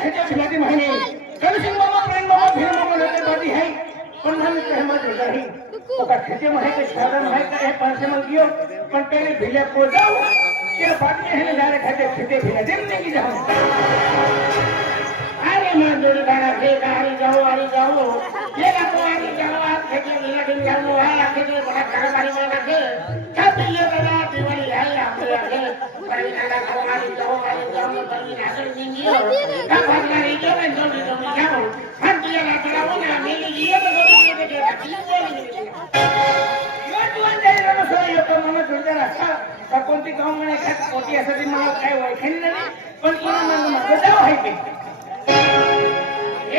खेचे खिलाती महीने कल सिंह मामा प्रेम मामा फिर मामा लेते बाती है पण मन कहमा जोड़ा ही ओका खेचे महे के शादा महे करे पासे मल दियो पण पहले भिले को जाओ ये बात में है ना खेचे खेचे भिले दिन नहीं की जाओ अरे मां जोड़ी गाना के गाड़ी जाओ ये ना तो आरी जाओ आप खेचे भिले दिन जाओ है आके जो बड़ा कारोबारी में रखे कब ये बड़ा दिवाली है आपके आगे बड़ी नाला कारोबारी जाओ बड़ी नासर दिंगियो कब भागना नहीं जो मैं जोड़ी जाओ हम दिया ना चलाओ ना मेरी ये तो जोड़ी के यो जुवान जाई रो सो यो तो मन जोड़ी रास्ता का कोणती गाव म्हणे काय कोटी असती मला काय ओळखेन नाही पण कोण मन जाओ है की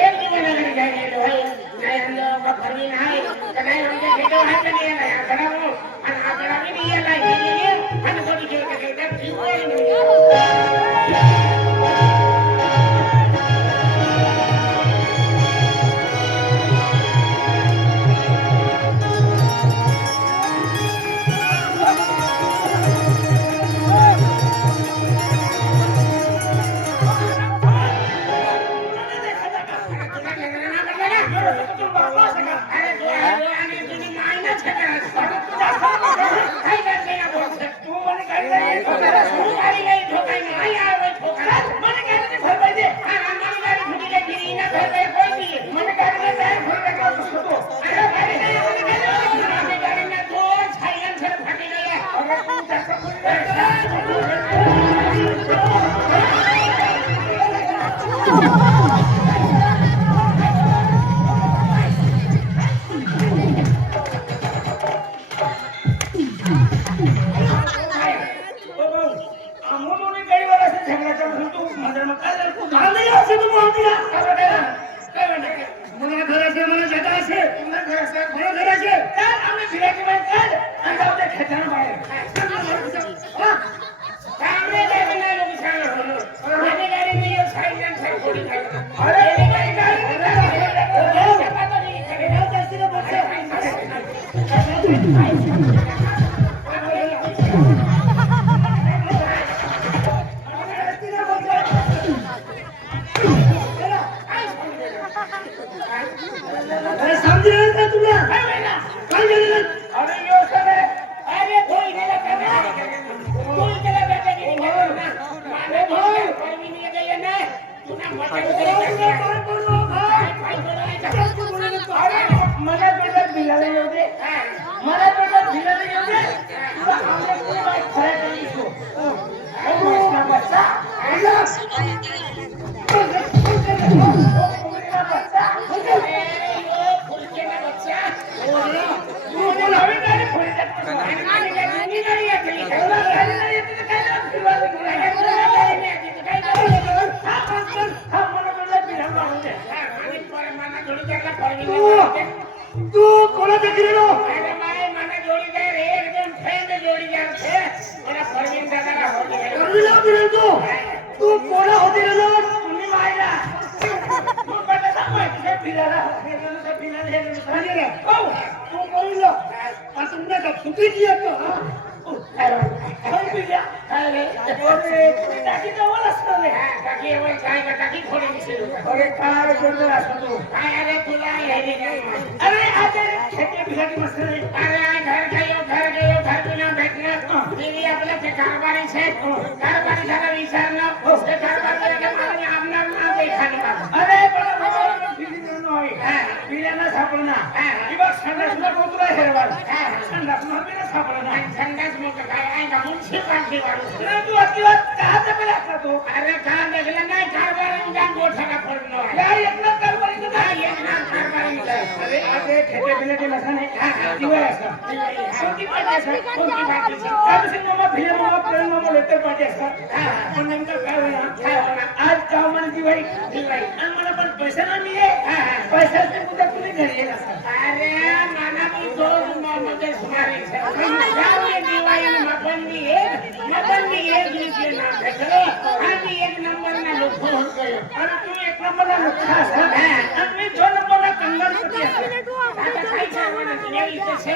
एक दिवस नगर जाई गेलो है नाही अंदर बकरी नाही नाही म्हणजे भेटो है की नाही ना खरा हो आणि आपला भी नाही आला हे आणि कोणी केलं की ते ठीक होईल तू कोणा देखील अरे माय मना जोडीदार एकदम फ्रेंड जोडीदार छे मला परवीन दादा होती तू कोणा होती रे तुम्ही मायला तू कसा सांभाळ फिरायला फिरायला तू बोललो आता तुमच्या का सुटीची येतो काय बिया अरे टाकी जवळ असतो रे टाकी एवढी काय का टाकी खोली दिसेल अरे काय बोलतो असतो तू काय अरे तुला अरे आजे खेते बिगाटी मस्त रे अरे घर बिना भेटना देवी आपल्या ते कारभारी छे कारभारी झाला विचारना ते कारभारी के माने आमना ना देखा अरे पण बिलिंग नोय बिलिंग सापडना इबा संडासला कोतरा हेरवा संडासला बिना सापडना संडास मग काय आहे का मुंशी काढली वाढू रे तू अतिवाद का पेला तो अरे का देखला नाही कारभारी जान गोठा पडनो या एकला कारभारी काय एकला कारभारी अरे आजे खेते बिलेटे लसने दिवाय असा कोणती पार्टी काय सिंग मामा भिले मामा प्रेम मामा लेटर पार्टी असतात पण नेमकं काय होणार आज गाव मला दिवाळी आणि मला पण पैसा नाही मिळे पैसा ते तुझ्या कुणी घरी येईल अरे नाना मी दोन मामाचे सुमारे दिवाळी मपन मी एक दिवशी ना भेटलो आणि एक नंबर ना लोक फोन केले अरे तू एक नंबर ना लोक आणि मी दोन नंबर ना कंगाल पती आता काय चालणार तुझ्या इथे से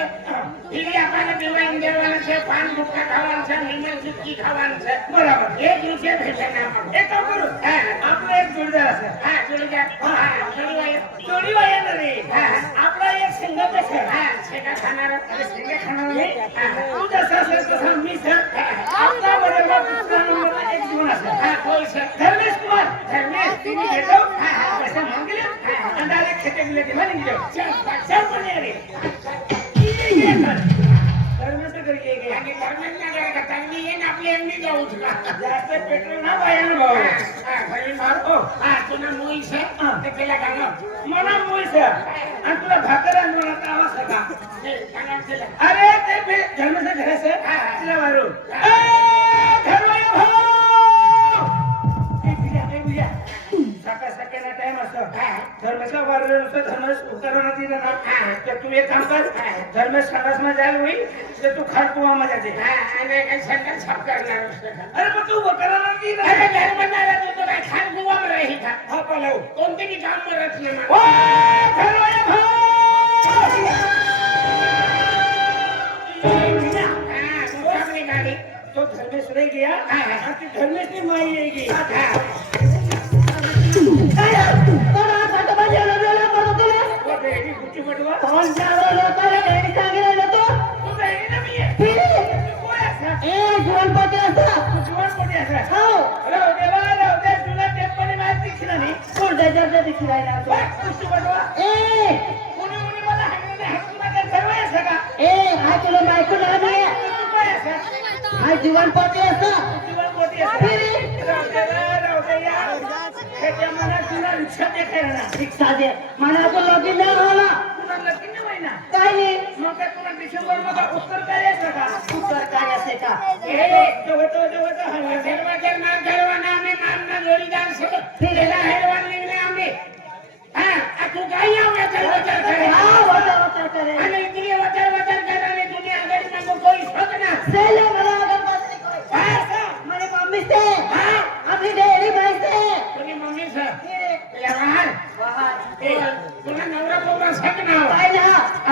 इथे आपल्याला दिवाळी देवाला से पान गुटखा खावान से निमल चिक्की खावान से बरोबर एक दिवशी भेटना एक काम करू आपले एक जोडदार जोडीदार जोडी वाया रे आपला एक सिंग कसं शेंगा खाणार शेंगा खाणार नाही तू जसा असेल तसा मी सर आपला बरोबर दुसरा नंबरला एक जीवन असेल होय सर धर्मेश कुमार धर्मेश तिने घेतो पैसे मागले आणि डायरेक्ट खेटे गेले ते म्हणे चल पण ये रे धर्मेश घरी ये आणि धर्मेश नगर का चांगली येईन आपली एमनी जाऊ तुला जास्त पेट्रोल ना पाहिजे ना भाऊ भरीन मारतो तुला मुईस ते केला गाणं मला मुळीस आणि तुला भाकर आणि मला तावा सका गाणं केलं अरे ते धर्मेश घराचं तिला मारू धर्मय भाऊ सकाळ सकाळला टाइम असतो धर्मेशला वारले नसतो धर्मेश उतरवणार दिलं ना तर तू एक काम कर धर्मेश संडासला जायला होईल तर तू खाट कुवा माझ्याचे आणि काही संकट साफ करणार असतं अरे पण तू उतरवणार दिलं अरे धर्मनाला तू काय खान गुवा राही का हा पलाव कोणते की काम करत नाही ओ धर्मय भाऊ गाडी तो धर्मेश रह गया और ती धर्मेश की माई रहेगी वो बेटी कुछ बटवा कौन जानो लोता रे डेडी सांगितलं तो तू बेटी ना मी आहे तू कोण आहेस ए जीवनपती असा जीवन कोणी आहेस हो राव दे तुला टेपणी माहिती दिसली नाही कोण त्याच्यात दिसू राहिला तो कुछ बटवा ए कोणी मला हाणले हातून काय सर्व आहे का ए हा तुला माहिती नाही तू काय आहेस हा जीवनपती असा जीवन कोणी आहेस राव दे यार खेच्या मना तुला रिक्षा देखायला ना शिक्षा दे मला तो लगीन नाही होला तुला लकी नाही होईना काय नाही मग काय तुला डिसेंबर मध्ये उत्तर काय आहे का तू सरकार असे का जेवतो हल्ला सर्वांच्या नाम ठरवाना आम्ही मानना जोडीदार से तिला हेरवान निघले आम्ही तू काय या वचन वचन करे हा वचन करे आणि इतनी वचन कराने दुनिया आघाडी में कोई शक ना सेले मला अगर बसने कोई मेरी मम्मी से अपनी डेडी भाई से तुझी मम्मी से यार तुला नवरा पोरा शक ना काय ना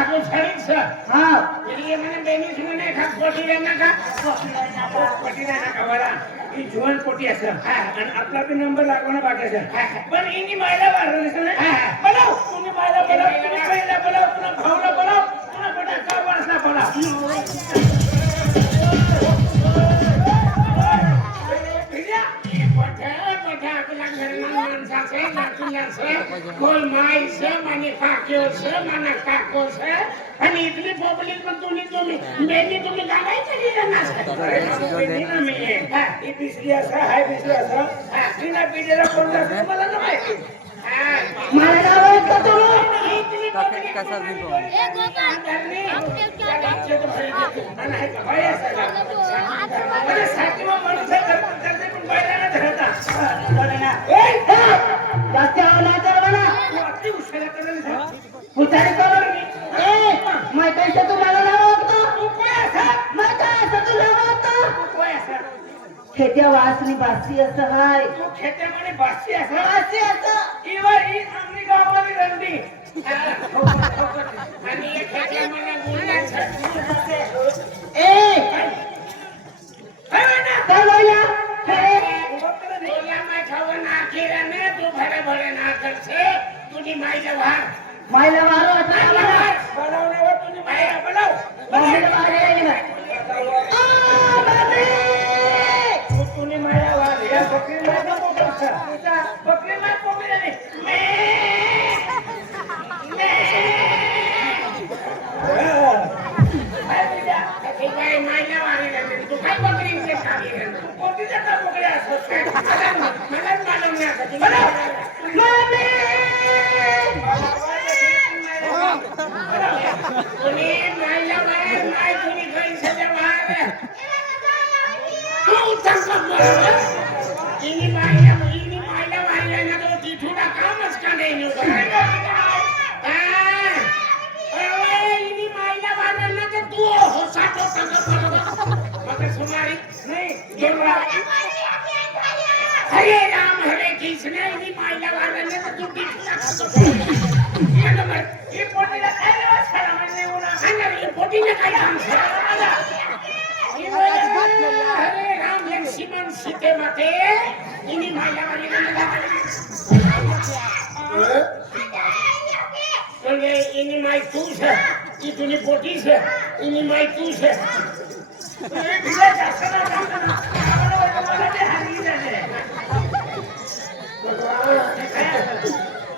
तू शरीर से हाँ ये मैंने बेनी सुने खा कोटी रहना का कोटी रहना का बड़ा ही जीवन पोटी असं आणि आपला बी नंबर लागवणं बाकी असं पण हिनी मायला वाढलं नसेल ना बोलाव तुम्ही मायला बोलाव तुम्ही पहिला बोलाव पुन्हा भाऊला बोलाव पुन्हा मोठा गाव वारसा बोलाव कोई माई से माने काक्यो से माना काको से आणि इतनी पब्लिक पण तुम्ही मेनी तुम्ही गावाय तरी रहना मी ही पिसली असं हाय पिसली असं तिला पिजेला कोण जातं मला नाही माहिती मला नाव आहे का तुला इतनी पब्लिक कसा दिसतो अरे सातवा माणूस करते पण बैलाला धरता जास्त आवाज कर बना तू अति उशिरा करायला पुढारी कर ए मैं कैसे तुम्हाला नाव ओळखतो तू कोण असा मैं काय असं तुला ओळखतो तू कोण असा खेत्या वासनी बासी असं हाय तू खेत्यामध्ये बाशी असा बासी असं इवर ही आमनी गावामध्ये रंडी आणि एक खेळल्या मला बोलण्याचं ए काय म्हणा काय बोलला तुला माझ्यावर नाकीराने तू भरे भरे ना करছে तुझी माईला वार मायला मारो आता मला बोलावण्यावर तुझी माया बोलाव मायला मारो तुम्ही माया वार या बकरी माया पोकळा बकरी माया पोकळा नाही तू काय माईला वारी तू काय बकरीचे खाली पोकळीच्या का पोकळ्या असतात मलाच मालूम नाही तुम्ही माईला वार माय तुम्ही घरी सध्या वार तू चांगलं बरोबर इनी माईला वारल्या ना तो तिथून कामच का नाही इनी माईला वारल्या ना तर तू हो साठो चांगलं बरोबर मग सुमारी नाही हरे राम हरे कृष्ण इनी माईला वारल्या ना तर तू तिथून ही पोटीला काय दिवस खरा म्हणजे उन्हा पोटीने काय काम हरे राम लक्ष्मण सीते माते इनी माईला वारल्या છે ઈ તુની પોટી છે ઈની માઈ તું છે એ ભીલા જાશે ના આવવાનો હોય તો મને બે હારી જશે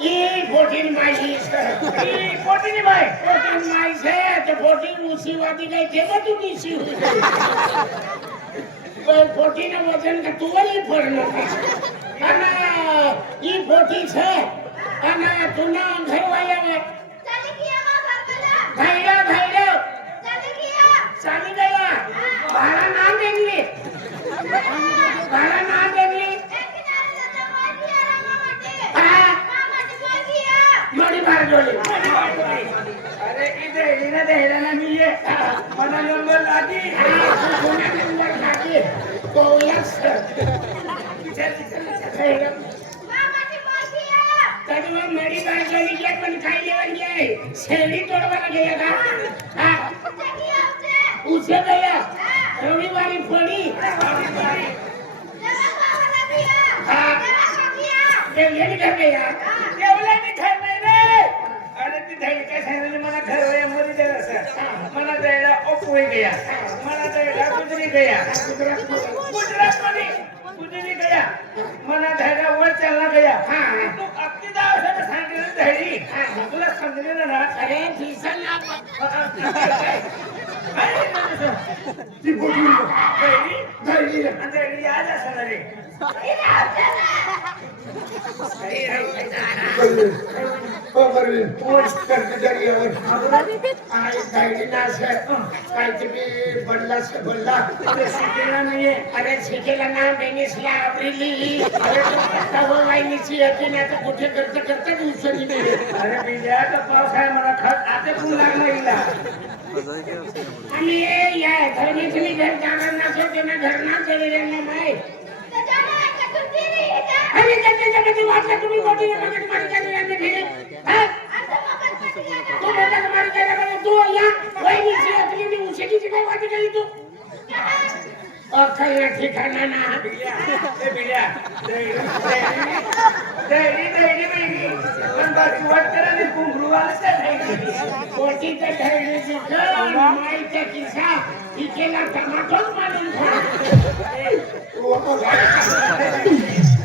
ઈ પોટીની માઈ છે ઈ પોતીની ભાઈ પોટીની માઈ છે તો પોટી ઊંચી વાતી ગઈ કે બધું નીચી હોય પોટીને વજન કે તુવરી પર નથી અને ઈ પોટી છે અને તુના ઘરવાય આવે ભાઈડો ચાલી ગયા ભાડા ના દેલી હા મારી બાર જોડી અરે ઈ એને દે હેરાના મિલે મને નંબર લાગી કોના નંબર લાગે તો યસ તને મારી બાર જોડી ગયા પણ ખાઈ લેવાની જાય શેરડી તોડવા ગયા હા ઉસે ગયા રવિવારી ફળી હા એ લેની કર ગયા એવલાની ખાઈ નહીં રે અરે તી ધઈ કે સાઈને મને ઘર હોય મરી જાય છે મને દેડા ઓપોઈ ગયા મને દેડા ગુજરી ગયા ગુજરાતમાંથી ગુજરી ગયા મને દેડા ઓર ચાલના ગયા હા તું અક્કી દાવ છે સાંગરી ધડી બોલા સમજે ના અરે જીસન ના તી બોલી ધડી અંદર યાદ છે રે अरे शिकेला ना बेनिसला आवरीली अरे तो पत्ता बोलायची होती ना तर कुठे करता दिवसांनी अरे बिजा तो पाऊस आहे मला खत आते पण लागला हिला आणि या घरी तुम्ही घर जाणार नसेल त्यांना घर ना चले जाणार नाही अरे त्याच्यामध्ये वाटलं तुम्ही मोठी मगज मारी केली फिरे तू मगज मारी केल्यामध्ये तू या वहिनीची आपली उशेकीची काय वाटी केली तू अख्खा ठिकाणा ना ए बिजा देडी पण बाकी वाट कराने कुंभरू वाला कोटी तर ठरली माईच्या किसा इकेला टमाटोच मारून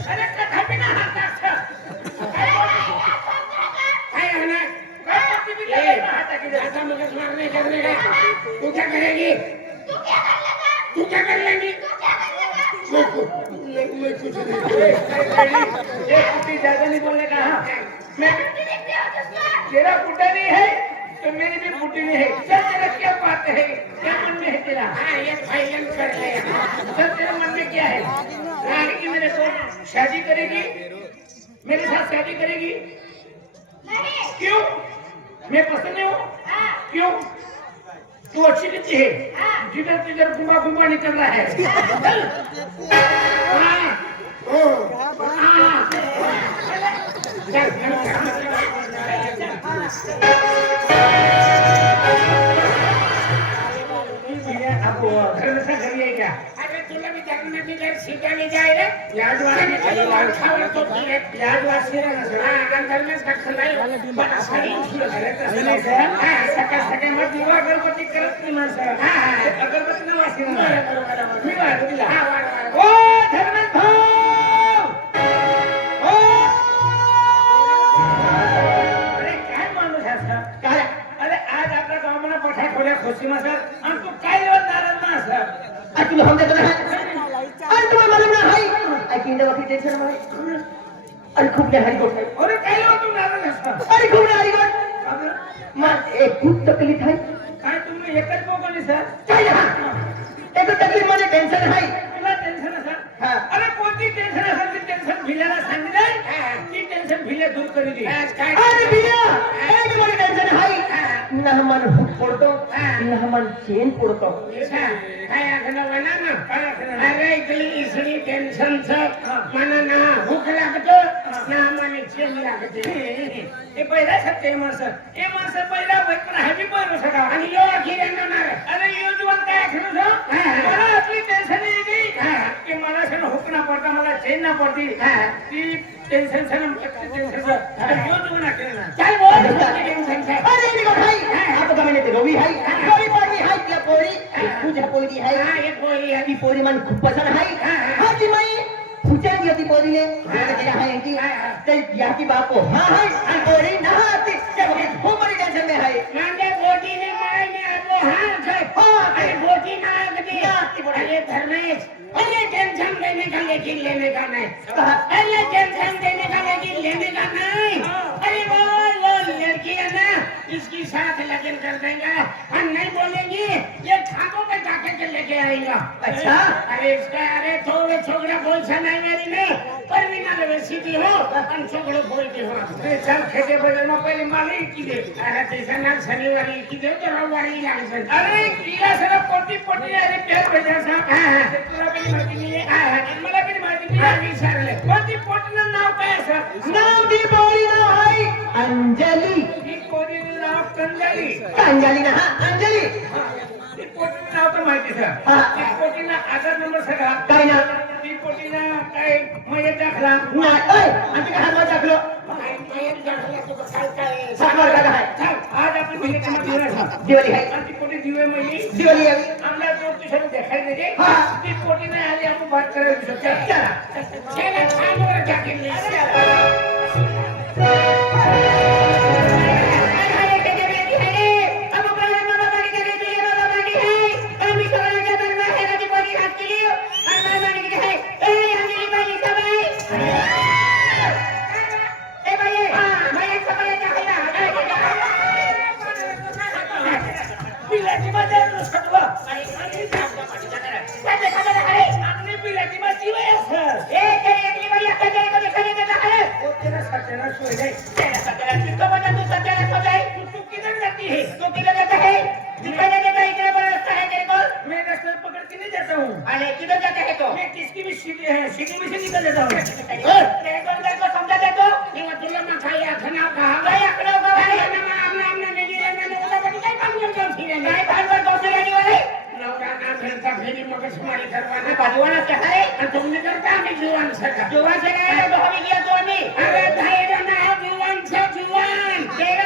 अरे कथा बिना हात काय होणार ज्यादा मगज मारने करने का तू क्या करेगी तू क्या कर लेगी मैं कुछ नहीं ये कुटी ज्यादा नहीं बोलने का हाँ मैं तेरा कुटा नहीं है तो मेरी भी कुटी नहीं है चल तेरा क्या बात है क्या मन में है तेरा हाँ ये फाइनल कर लिया चल तेरे मन में क्या है कि मेरे को शादी करेगी मेरे साथ शादी करेगी क्यों मैं पसंद नहीं हूँ क्यों तू अच्छी दिखती है जिधर तिधर घुमा घुमा निकल रहा है हाँ ओ हाँ चल घरी आहे का अरे तुला मी त्यांना तिथे शिकायला जाय रे याच वाणी खाली लाल खावर तो याद वासी ना सर हाँ अंदर में सखल नाही पण सारी अरे तसं नाही सर सकाळ सकाळ मग दिवा अगरबत्ती करत नाही माणसं अगरबत्ती ना वासी ना मी वाढू दिला ओ धर्मेश भाऊ ओ अरे काय माणूस आहे सर काय अरे आज आपल्या गावाला पठा खोल्या खुशी ना सर आणि तू काय लेवल नाराज ना सर तुला हम देतो ना आणि तुम्हाला मालूम ना हाय ऐकिन दे बाकी टेन्शन नाही अरे खूप नाही हरी गोष्ट अरे काय लेवल तू नाराज आहेस का अरे खूप नाही हरी गोष्ट मग एक खूप तकलीफ आहे काय तुम्ही एकच बोगली सर काय ना एक तकलीफ मध्ये टेन्शन आहे तुला टेन्शन असेल हा. अरे कोणती टेन्शन असेल ती टेन्शन भिल्याला सांगितलं ती टेन्शन भिल्या दूर करी दे काय अरे भैया एक मध्ये टेन्शन आहे ना मन हुक पडतो ना मन चेन पडतो काय आखलं म्हणा ना काय असेल अरे इथली इसली टेन्शनचं मला ना भूक लागतं ना मला चेन लागते हे पहिला सत्य हे माणसं पहिला वैत पण हॅपी पण सगळा आणि यो अखिर येणार अरे यो जीवन काय आखलं मला आपली टेन्शन येते की मला सण हुक ना पडता मला चेन ना पडती ती टेन्शन सण टेन्शन यो जीवन आखलं ना चल बोल टेन्शन अरे एक गोष्ट आहे ते रवी हाय रवी पाणी हाय त्या पोरी तुझ्या पोरी हाय हा एक पोरी आहे. ती पोरी मन खूप पसंत हाय हा, हा. हा ती माई पूछा दी होती पोरीले गेला हाय की ते या की बापो हा हाय आणि पोरी ना ती त्या खूप बड़ी टेंशन में हाय म्हणजे बोटीने मायने आपलो हार है. अरे बोटी ना कभी अरे धर्मेश अरे टेंशन लेने का लेकिन लेने का नहीं. अरे टेंशन देने का लेकिन लेने का नहीं. अरे वो लड़की है ना इसकी साथ लगन कर देंगे और नहीं बोलेंगी ये खानों पे जाके के लेके आएगा. अच्छा अरे इसका अरे थोड़े छोकरा बोलसा नहीं मेरी ने पर बिना लगे सीधी हो और छोकरो बोलती हो. चल खेते बदल में पहले माल की दे अरे तैसा ना शनिवारी की दे तो रविवारी लागेल. अरे किला सर पोटी पोटी अरे पेर भेजा सा तुला काही माहिती नाही मला काही माहिती नाही विचारले पोटी पोटीचं नाव काय सर नाम दी पोरी ना हाय अंजली ही पोरीचं नाव कंजाली अंजली ना हा अंजली ती पोटीचं नाव तर माहिती सर हा. ती पोटीनं आधार नंबर सगळा काय ना ती पोटीनं काय मयत दाखला नाही ओय आमच्या काय हात टाकलो साखर का हाय चल आज आपण मिनिटामध्ये दिवस दिवाळी हाय आणि ती पोटी दिवे महिली दिवाळी आहे आमला जो तुझ्याला देखायला दे हा. ती पोटी नाही आली आपण बात करायला शकतो चला चला खानवर जाके ले. पिलाची माझ्या नुसतं आपली पिलाची माझी वय सर त्याला सत्याला सोय नाही तू किधर जाती है मैं रास्ते पकड़ के नहीं जाता हूँ मैं किसकी भी सीधी है सीधी में से निकल जाता हूँ तेव्हा तुला मग काही आखना कहा नवरा ना फिरता फेरी मग सुमारी करवाना आणि तुमने करता आम्ही जुवान सका अरे धायरा ना जुवान से जुवान अरे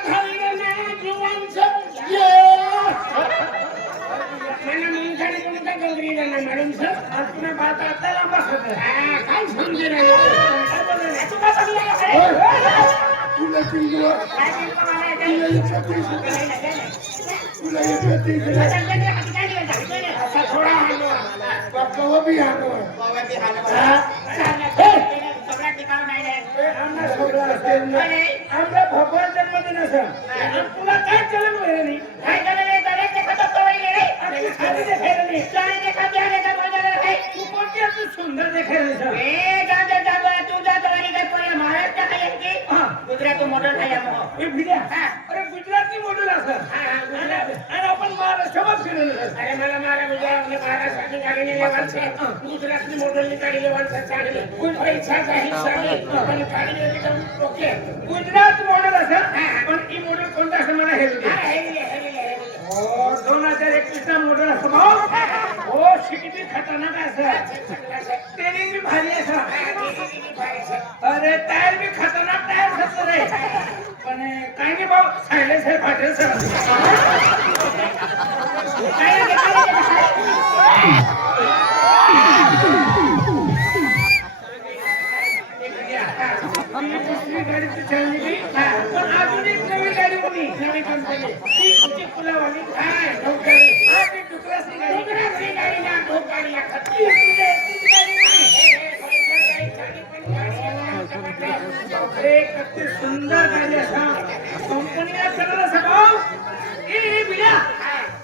धायरा ना जुवान से मैंने मुंखाने तुमका गंगरी ना मॅडम सर आज तुम्हें बात आता लंबा सर काय समजे नाही तुला चिंगुआ तुला येते असा थोडा हालो कवा भी आनो आमना सोडला असेल आपला भगवान जन्मदिन असं तुला काय चलन वगैरे नाही अरे खाली देखायला नाही तू कोणती असं सुंदर देखायला गुजरात मॉडल हे भिड्या अरे गुजराती मॉडेल असं आणि आपण महाराष्ट्रात फिरलो सर अरे मला मारा गुजरातने महाराष्ट्राची गाडी लेवाल से गुजरातनी मॉडलनी गाडी लेवाल से चांगली पैसा काही चांगली पण गाडी एकदम ओके गुजरात मॉडेल असं पण ही मॉडेल कोणतं असं मला हे हेरी 2021 चा मॉडेल असं भाऊ हो शिकती खतरनाक असं ट्रेनिंग बी भारी असं अरे टायर बी खतरनाक टायर असतं रे पण काय नाही भाऊ सायलेन्सर फाटेल सर दुसरी गाडी ती चालली ती पण अजून एक नवी गाडी होती नवी कंपनी ती तुझी फुलावाली ती डुकराची गाडी ना दो गाडी लागतात ती तुझ्या एकटीची गाडी नाही. अरे किती सुंदर गाडी असा कंपनीला सगळं सगळं ए बिया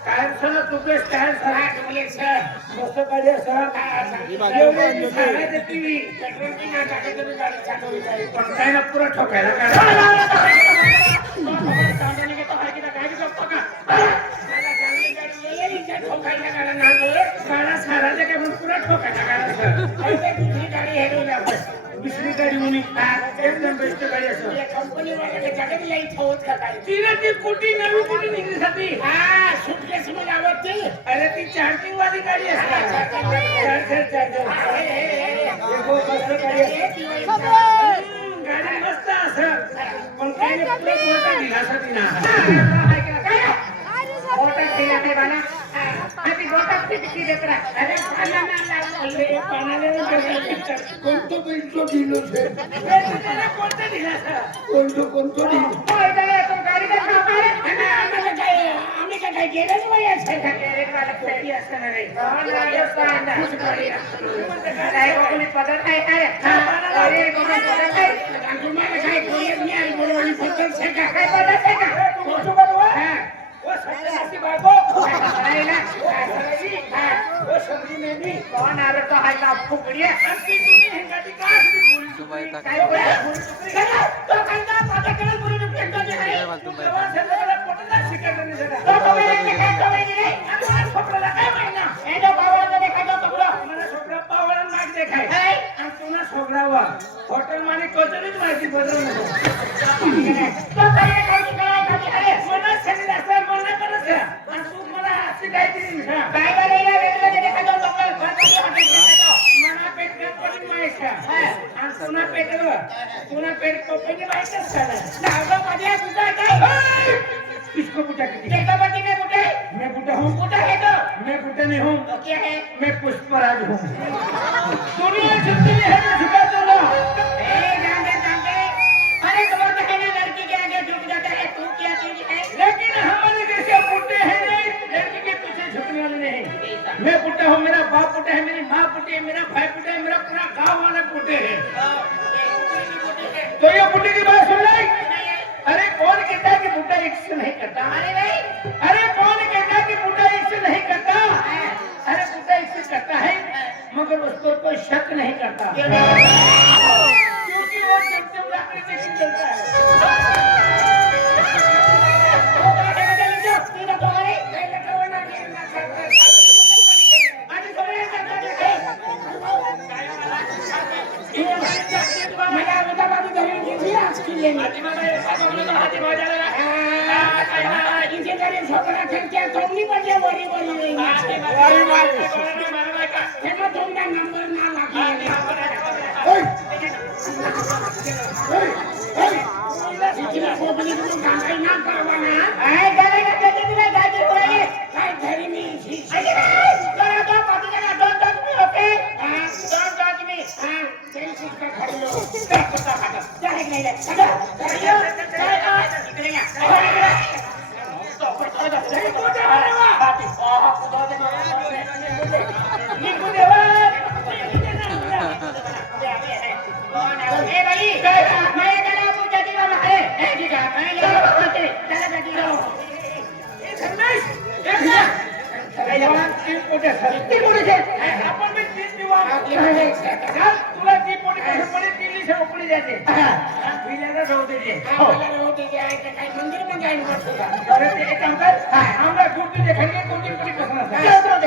टायर सगळं तुझेच टायर सगळं मस्त गाडी असा एवढी साडे टीव्ही पेट्रोलची ना टाकायचं गाडी चालवली जाईल पण काय ना पुरा ठोकायला गाडी गाडा साराच्या काय पण पुरा ठोकायला गाडा दुसरी गाडी होणी एकदम बेस्ट गाडी असं कंपनी वाले जगत लाईट होत का काय तिला ती कुठे नवी कुठे निघण्यासाठी हा सुटकेस मध्ये आवडते अरे ती चार्जिंग वाली गाडी असते चार्जर गाडी मस्त असं पण काही पुढे मोठा दिलासा दिला मोठा ठेला आहे बाला आधी गोटात किती देत राहा अरे पाण्याला लागले पाण्याला कोणतं कोणतं दिलं ते कोणतं दिलं कोणतं दिलं आम्ही काय गेलेच नाही असताना रे पदार्थ आहे काय तुम्हाला काय बोलवानी पद्धत आहे का काय पद्धत आहे का कौन आ रहा है आपको बढ़िया होटल माने कचरीच माहिती बदल नको किसको पूछा मैं बूढ़ा हूँ मैं बूढ़ा नहीं हूँ मैं पुष्पराज हूँ दुनिया झुकती है मैं झुका दूंगा अरे तुम्हारे कहने लड़की के आगे झुक जाता है तू क्या चीज है लेकिन हमारे जैसे बूढ़े हैं नहीं लड़की के पीछे झुकने वाले नहीं मैं बूढ़ा हूँ मेरा बाप बूढ़ा है मेरी माँ बूढ़ी है मेरा भाई बूढ़ा है मेरा पूरा गाँव वाले बूढ़े हैं तो ये बूढ़े की बात सुन ली अरे कौन कहता है कि बूढ़ा इश्क नहीं करता अरे भाई अरे कौन कहता है कि बूढ़ा इश्क नहीं करता अरे बूढ़ा इश्क करता है मगर उस पर कोई शक नहीं करता क्योंकि वो जब रात्रि से चलता है नंबर ना तुला ती पोटी कसं पडे दिल्ली से उकळी जाते पिल्याला जाऊ देते मंदिर में जाएंगे अरे ते एक काम कर हमरा ड्यूटी देखेंगे कोटी कोटी पसंद है हम लोग